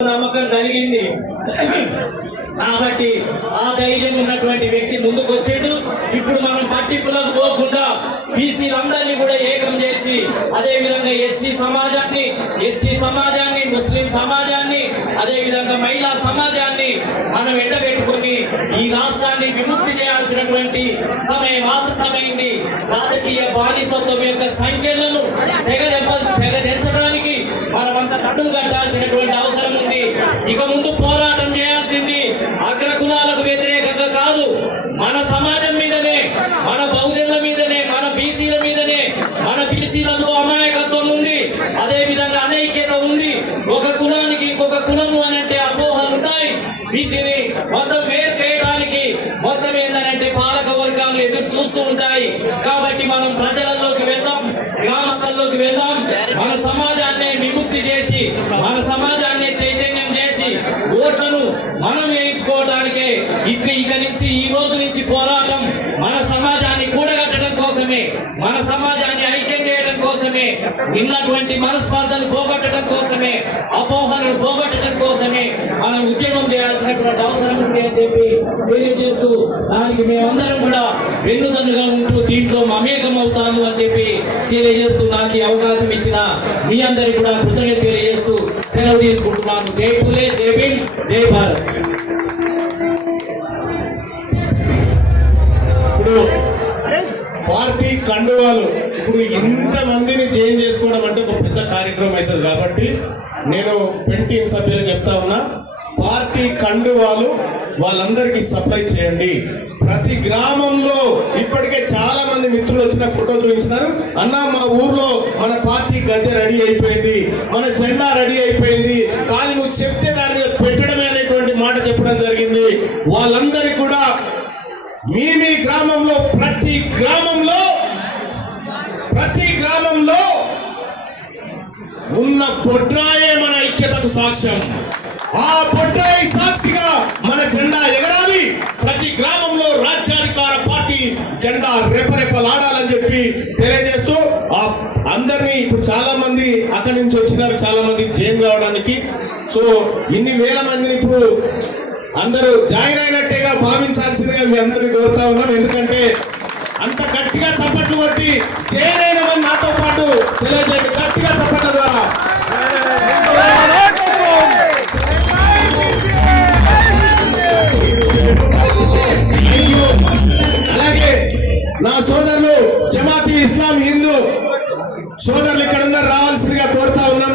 నమ్మకం కలిగింది. కాబట్టి ఆ ధైర్యం ఉన్నటువంటి వ్యక్తి ముందుకు వచ్చాడు. ఇప్పుడు మనం పట్టింపులకు పోకుండా బీసీలందరినీ కూడా ఏకం చేసి అదే విధంగా ఎస్సీ సమాజాన్ని ఎస్టీ సమాజాన్ని ముస్లిం సమాజాన్ని అదే విధంగా మహిళా సమాజాన్ని మనం ఎండబెట్టుకుని ఈ రాష్ట్రాన్ని విముక్తి చేయాల్సినటువంటి సమయం ఆసన్నమైంది రాజకీయ బానిసత్వం యొక్క సంఖ్యలను తెగ తెగదెంచడానికి మనమంతా కట్టుకట్టాల్సినటువంటి అవసరం ఇక ముందు పోరాటం చేయాల్సింది అగ్ర కులాలకు వ్యతిరేకంగా కాదు. మన సమాజం మీదనే మన బహుజనుల మీదనే మన బీసీల మీదనే మన బీసీలలో అమాయకత్వం ఉంది. అదే విధంగా అనైక్యత ఉంది. ఒక కులానికి ఇంకొక కులము అనంటే అపోహలు ఉన్నాయి వీటిని మొత్తం వేరు చేయడానికి మొత్తం ఏంటంటే పాలక వర్గాలు ఎదురు చూస్తూ ఉంటాయి. కాబట్టి మనం ప్రజలలోకి వెళ్దాం గ్రామాలలోకి వెళ్దాం. మన సమాజాన్ని విముక్తి చేసి మన సమాజాన్ని మనం వేయించుకోవడానికి ఇప్పుడు ఇక నుంచి ఈ రోజు నుంచి పోరాటం మన సమాజాన్ని కూడగట్టడం కోసమే మన సమాజాన్ని ఐక్యం చేయడం కోసమే ఉన్నటువంటి మనస్పర్ధలు పోగొట్టడం కోసమే అపోహలను పోగొట్టడం కోసమే మనం ఉద్యమం చేయాల్సినటువంటి అవసరం ఉంది అని చెప్పి తెలియజేస్తూ దానికి మేమందరం కూడా వెన్నుదన్నుగా ఉంటూ దీంట్లో మమేకం అవుతాము అని చెప్పి తెలియజేస్తూ నాకు ఈ అవకాశం ఇచ్చిన మీ అందరికి కూడా కృతజ్ఞత తెలియజేస్తూ సెలవు తీసుకుంటున్నాను. జై పులే జై భీమ్ జై భారత్. ఇప్పుడు పార్టీ కండువాలు ఇప్పుడు ఇంత మందిని చేంజ్ చేసుకోవడం అంటే ఒక పెద్ద కార్యక్రమం అవుతుంది. కాబట్టి నేను పెంటింగ్ సభ్యులు చెప్తా ఉన్నా పార్టీ కండువాలు వాళ్ళందరికీ సప్లై చేయండి. ప్రతి గ్రామంలో ఇప్పటికే చాలా మంది మిత్రులు వచ్చిన ఫోటో చూపించినారు. అన్న మా ఊర్లో మన పార్టీ గద్దె రెడీ అయిపోయింది మన జెండా రెడీ అయిపోయింది. కానీ నువ్వు చెప్తే దాని మీద పెట్టడమే అనేటువంటి మాట చెప్పడం జరిగింది. వాళ్ళందరికీ కూడా మీ మీ గ్రామంలో ప్రతి గ్రామంలో ప్రతి గ్రామంలో ఉన్న పొడ్రాయే మన ఐక్యతకు సాక్ష్యం. ఆ పొడ్రాయి సాక్షిగా మన జెండా ఎగరాలి. ప్రతి గ్రామం జెండా రెపరెపలాడాలని చెప్పి తెలియజేస్తూ అందరినీ ఇప్పుడు చాలా మంది అక్కడి నుంచి వచ్చినారు చాలా మంది జైన్ కావడానికి సో ఇన్ని వేల మందిని ఇప్పుడు అందరూ జాయిన్ అయినట్టేగా భావించాల్సిందిగా మీ అందరినీ కోరుతా ఉన్నాం. ఎందుకంటే అంత గట్టిగా చప్పట్లు కొట్టి చేరైన నాతో పాటు తెలియజేయండి. గట్టిగా చప్పట్లు ఇక్కడ ఉన్నారు రావాల్సిందిగా కోరుతా ఉన్నాం.